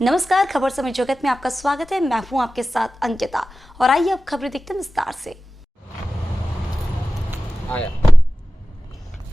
नमस्कार, खबर समय जगत में आपका स्वागत है। मैं हूं आपके साथ अंकिता और आइए अब खबरें देखते हैं विस्तार से।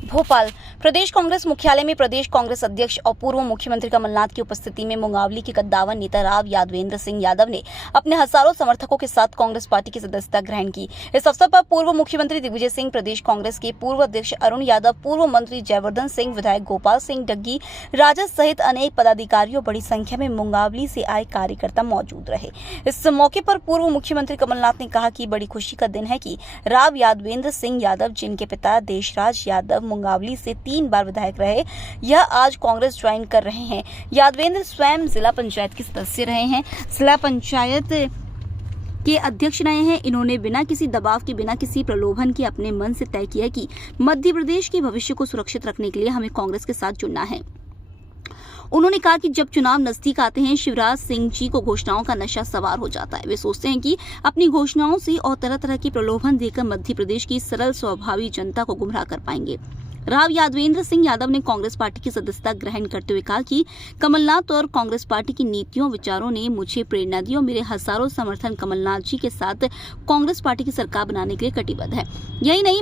भोपाल प्रदेश कांग्रेस मुख्यालय में प्रदेश कांग्रेस अध्यक्ष और पूर्व मुख्यमंत्री कमलनाथ की उपस्थिति में मुंगावली के कद्दावर नेता राव यादवेंद्र सिंह यादव ने अपने हजारों समर्थकों के साथ कांग्रेस पार्टी की सदस्यता ग्रहण की। इस अवसर पर पूर्व मुख्यमंत्री दिग्विजय सिंह, प्रदेश कांग्रेस के पूर्व अध्यक्ष अरुण यादव, पूर्व मंत्री जयवर्धन सिंह, विधायक गोपाल सिंह डग्गी, राजद सहित अनेक पदाधिकारियों बड़ी संख्या में मुंगावली से आए कार्यकर्ता मौजूद रहे। इस मौके पर पूर्व मुख्यमंत्री कमलनाथ ने कहा कि बड़ी खुशी का दिन है कि राव यादवेंद्र सिंह यादव, जिनके पिता देशराज यादव मुंगावली से 3 बार विधायक रहे, यह आज कांग्रेस ज्वाइन कर रहे हैं। यादवेंद्र स्वयं जिला पंचायत के सदस्य रहे हैं, जिला पंचायत के अध्यक्ष रहे हैं। इन्होंने बिना किसी दबाव के, बिना किसी प्रलोभन के अपने मन से तय किया कि मध्य प्रदेश के भविष्य को सुरक्षित रखने के लिए हमें कांग्रेस के साथ जुड़ना है। उन्होंने कहा कि जब चुनाव नजदीक आते हैं, शिवराज सिंह जी को घोषणाओं का नशा सवार हो जाता है। वे सोचते हैं कि अपनी घोषणाओं से और तरह तरह की प्रलोभन देकर मध्य प्रदेश की सरल स्वभावी जनता को गुमराह कर पाएंगे। राव यादवेंद्र सिंह यादव ने कांग्रेस पार्टी की सदस्यता ग्रहण करते हुए कहा कि कमलनाथ और कांग्रेस पार्टी की नीतियों विचारों ने मुझे प्रेरणा दी और मेरे हजारों समर्थन कमलनाथ जी के साथ कांग्रेस पार्टी की सरकार बनाने के लिए कटिबद्ध है। यही नहीं,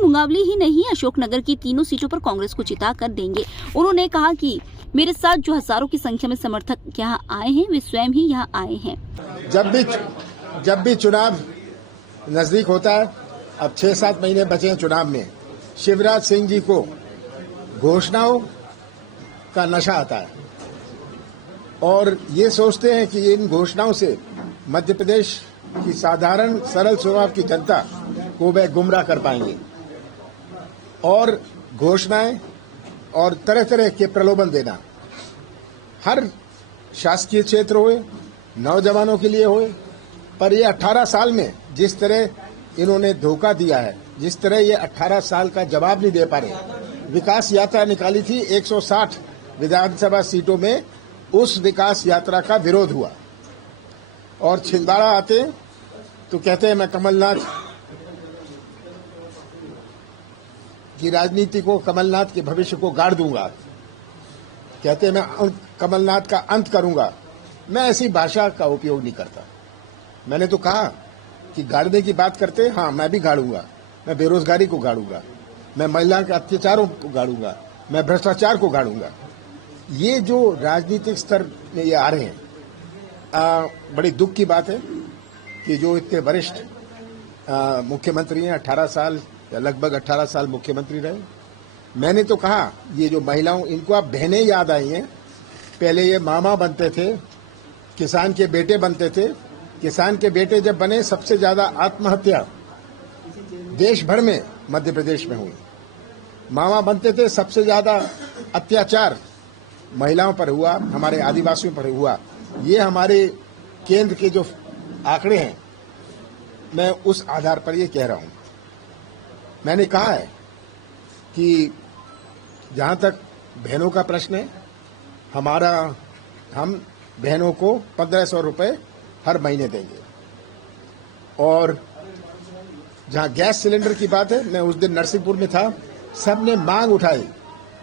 मुंगावली ही नहीं, अशोकनगर की तीनों सीटों पर कांग्रेस को जिता कर देंगे। उन्होंने कहा कि मेरे साथ जो हजारों की संख्या में समर्थक यहाँ आए हैं, वे स्वयं ही यहाँ आए हैं। जब भी चुनाव नजदीक होता है, अब 6-7 महीने बचे हैं चुनाव में, शिवराज सिंह जी को घोषणाओं का नशा आता है और ये सोचते हैं कि इन घोषणाओं से मध्य प्रदेश की साधारण सरल स्वभाव की जनता को वे गुमराह कर पाएंगे और घोषणाएं और तरह तरह के प्रलोभन देना हर शासकीय क्षेत्र हुए, नौजवानों के लिए हुए, पर ये 18 साल में जिस तरह इन्होंने धोखा दिया है, जिस तरह ये 18 साल का जवाब नहीं दे पा रहे। विकास यात्रा निकाली थी 160 विधानसभा सीटों में, उस विकास यात्रा का विरोध हुआ और छिंदवाड़ा आते तो कहते हैं मैं कमलनाथ की राजनीति को, कमलनाथ के भविष्य को गाड़ दूंगा, कहते हैं मैं कमलनाथ का अंत करूंगा। मैं ऐसी भाषा का उपयोग नहीं करता। मैंने तो कहा कि गाड़ने की बात करते, हाँ मैं भी गाड़ूंगा, मैं बेरोजगारी को गाड़ूंगा, मैं महिला के अत्याचारों को गाड़ूंगा, मैं भ्रष्टाचार को गाड़ूंगा। ये जो राजनीतिक स्तर में ये आ रहे हैं, बड़ी दुख की बात है कि जो इतने वरिष्ठ मुख्यमंत्री हैं, 18 साल या लगभग 18 साल मुख्यमंत्री रहे। मैंने तो कहा ये जो महिलाओं, इनको आप बहनें याद आई हैं। पहले ये मामा बनते थे, किसान के बेटे बनते थे। किसान के बेटे जब बने, सबसे ज्यादा आत्महत्या देश भर में मध्य प्रदेश में हुई। मामा बनते थे, सबसे ज्यादा अत्याचार महिलाओं पर हुआ, हमारे आदिवासियों पर हुआ। ये हमारे केंद्र के जो आंकड़े हैं, मैं उस आधार पर ये कह रहा हूं। मैंने कहा है कि जहां तक बहनों का प्रश्न है, हम बहनों को 1500 रुपए हर महीने देंगे। और जहां गैस सिलेंडर की बात है, मैं उस दिन नरसिंहपुर में था, सबने मांग उठाई,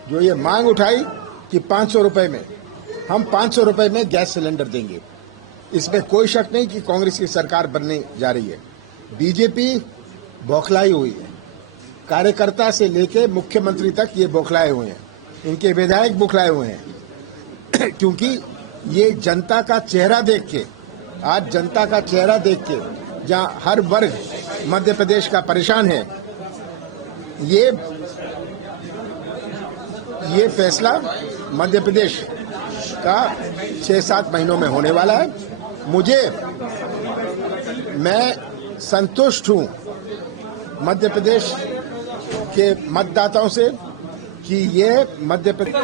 जो ये मांग उठाई कि 500 रुपए में, हम 500 रुपए में गैस सिलेंडर देंगे। इसमें कोई शक नहीं कि कांग्रेस की सरकार बनने जा रही है। बीजेपी बौखलाई हुई है, कार्यकर्ता से लेके मुख्यमंत्री तक ये बौखलाए हुए हैं, इनके विधायक बौखलाए हुए हैं क्योंकि ये जनता का चेहरा देख के, आज जनता का चेहरा देख के, जहां हर वर्ग मध्य प्रदेश का परेशान है, ये फैसला मध्य प्रदेश का 6-7 महीनों में होने वाला है। मैं संतुष्ट हूं मध्य प्रदेश के मतदाताओं से कि ये मध्य प्रदेश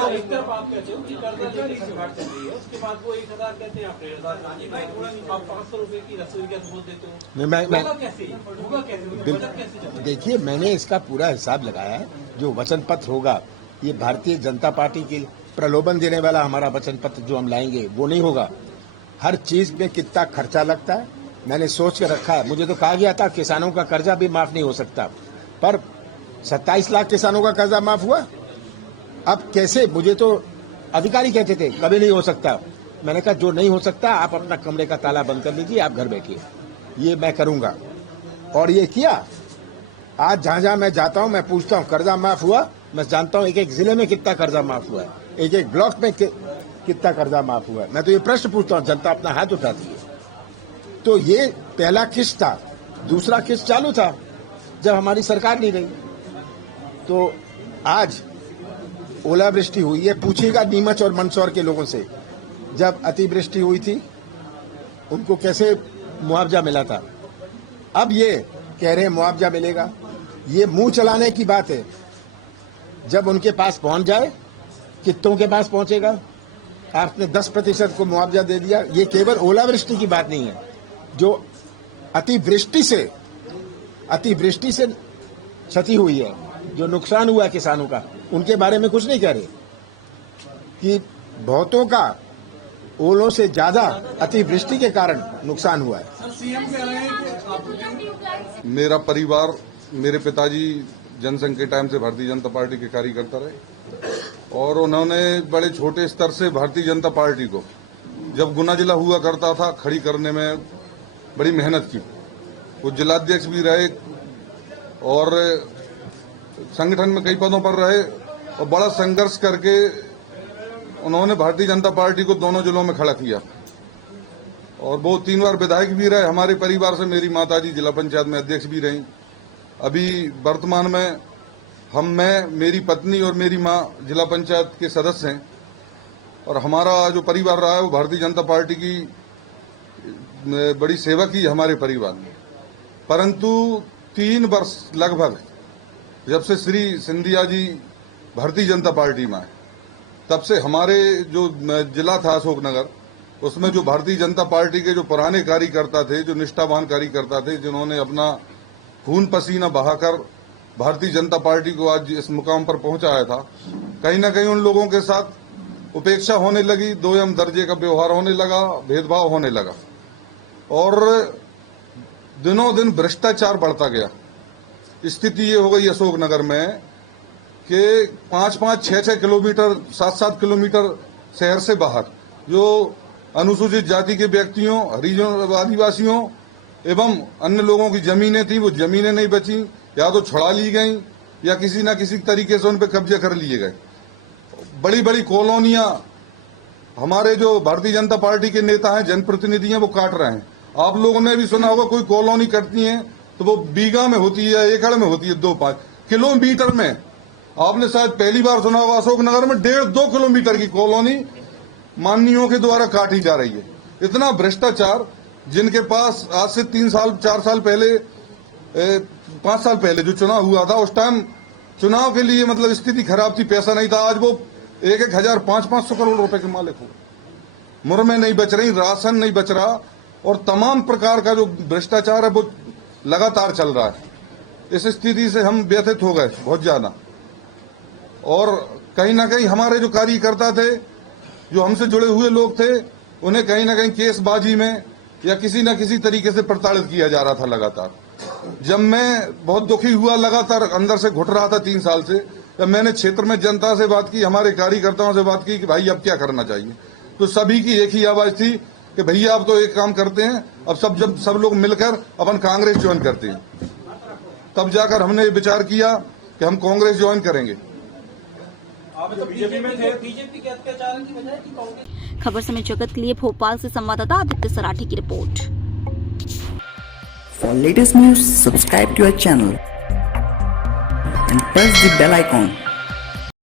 देखिए, मैंने इसका पूरा हिसाब लगाया है। जो वचन पत्र होगा, ये भारतीय जनता पार्टी के प्रलोभन देने वाला हमारा वचन पत्र जो हम लाएंगे वो नहीं होगा। हर चीज में कितना खर्चा लगता है मैंने सोच के रखा है। मुझे तो कहा गया था किसानों का कर्जा भी माफ नहीं हो सकता, पर 27 लाख किसानों का कर्जा माफ हुआ। अब कैसे, मुझे तो अधिकारी कहते थे कभी नहीं हो सकता। मैंने कहा जो नहीं हो सकता आप अपना कमरे का ताला बंद कर लीजिए, आप घर बैठिए, ये मैं करूंगा। और ये किया। आज जहां जहां मैं जाता हूं मैं पूछता हूं कर्जा माफ हुआ, मैं जानता हूं एक एक जिले में कितना कर्जा माफ हुआ है, एक एक ब्लॉक में कितना कर्जा माफ हुआ है। मैं तो ये प्रश्न पूछता हूं, जनता अपना हाथ उठाती है। तो ये पहला किस्त था। दूसरा किस्त चालू था जब हमारी सरकार नहीं रही। तो आज ओलावृष्टि हुई है, पूछिएगा नीमच और मंदसौर के लोगों से, जब अतिवृष्टि हुई थी उनको कैसे मुआवजा मिला था। अब ये कह रहे हैं मुआवजा मिलेगा, ये मुंह चलाने की बात है। जब उनके पास पहुंच जाए, कितनों के पास पहुंचेगा। आपने 10% को मुआवजा दे दिया। ये केवल ओलावृष्टि की बात नहीं है, जो अतिवृष्टि से क्षति हुई है, जो नुकसान हुआ है किसानों का, उनके बारे में कुछ नहीं कह रहे कि बहुतों का ओलों से ज्यादा अतिवृष्टि के कारण नुकसान हुआ है। मेरा परिवार, मेरे पिताजी जनसंघ के टाइम से भारतीय जनता पार्टी के कार्यकर्ता रहे और उन्होंने बड़े छोटे स्तर से भारतीय जनता पार्टी को, जब गुना जिला हुआ करता था, खड़ी करने में बड़ी मेहनत की। वो जिलाध्यक्ष भी रहे और संगठन में कई पदों पर रहे और बड़ा संघर्ष करके उन्होंने भारतीय जनता पार्टी को दोनों जिलों में खड़ा किया और वो 3 बार विधायक भी रहे। हमारे परिवार से मेरी माताजी जिला पंचायत में अध्यक्ष भी रहीं। अभी वर्तमान में मैं, मेरी पत्नी और मेरी मां जिला पंचायत के सदस्य हैं और हमारा जो परिवार रहा है वो भारतीय जनता पार्टी की बड़ी सेवा की हमारे परिवार ने। परंतु 3 वर्ष लगभग जब से श्री सिंधिया जी भारतीय जनता पार्टी में आए, तब से हमारे जो जिला था अशोकनगर, उसमें जो भारतीय जनता पार्टी के जो पुराने कार्यकर्ता थे, जो निष्ठावान कार्यकर्ता थे, जिन्होंने अपना खून पसीना बहाकर भारतीय जनता पार्टी को आज इस मुकाम पर पहुंचाया था, कहीं न कहीं उन लोगों के साथ उपेक्षा होने लगी, दोयम दर्जे का व्यवहार होने लगा, भेदभाव होने लगा और दिनों दिन भ्रष्टाचार बढ़ता गया। स्थिति ये हो गई अशोकनगर में कि 5-5, 6-6 किलोमीटर, 7-7 किलोमीटर शहर से बाहर जो अनुसूचित जाति के व्यक्तियों, हरिजन, आदिवासियों एवं अन्य लोगों की जमीनें थी, वो जमीनें नहीं बची, या तो छुड़ा ली गई या किसी न किसी तरीके से उन पर कब्जे कर लिए गए। बड़ी बड़ी कॉलोनियां हमारे जो भारतीय जनता पार्टी के नेता हैं, जनप्रतिनिधि हैं, वो काट रहे हैं। आप लोगों ने भी सुना होगा, कोई कॉलोनी करती है तो वो बीघा में होती है, एकड़ में होती है, 2-5 किलोमीटर में। आपने शायद पहली बार सुना होगा, अशोकनगर में 1.5-2 किलोमीटर की कॉलोनी माननीयों के द्वारा काटी जा रही है। इतना भ्रष्टाचार, जिनके पास आज से 3 साल 4 साल पहले 5 साल पहले जो चुनाव हुआ था, उस टाइम चुनाव के लिए मतलब स्थिति खराब थी, पैसा नहीं था। आज वो 1-1 हजार 500-500 करोड़ रुपए के मालिक हो। मुर्में नहीं बच रही, राशन नहीं बच रहा और तमाम प्रकार का जो भ्रष्टाचार है वो लगातार चल रहा है। इस स्थिति से हम व्यथित हो गए बहुत ज्यादा और कहीं ना कहीं हमारे जो कार्यकर्ता थे, जो हमसे जुड़े हुए लोग थे, उन्हें कहीं ना कहीं केसबाजी में या किसी न किसी तरीके से प्रताड़ित किया जा रहा था लगातार। जब मैं बहुत दुखी हुआ, लगातार अंदर से घुट रहा था 3 साल से, जब मैंने क्षेत्र में जनता से बात की, हमारे कार्यकर्ताओं से बात की कि भाई अब क्या करना चाहिए, तो सभी की एक ही आवाज थी कि भैया आप तो एक काम करते हैं, अब सब लोग मिलकर अपन कांग्रेस ज्वाइन करते हैं। तब जाकर हमने विचार किया कि हम कांग्रेस ज्वाइन करेंगे। बीजेपी के अत्याचार की वजह की कांग्रेस। खबर समय जगत के लिए भोपाल से संवाददाता आदित्य सराठी की report. For latest news, subscribe to our channel and press the bell icon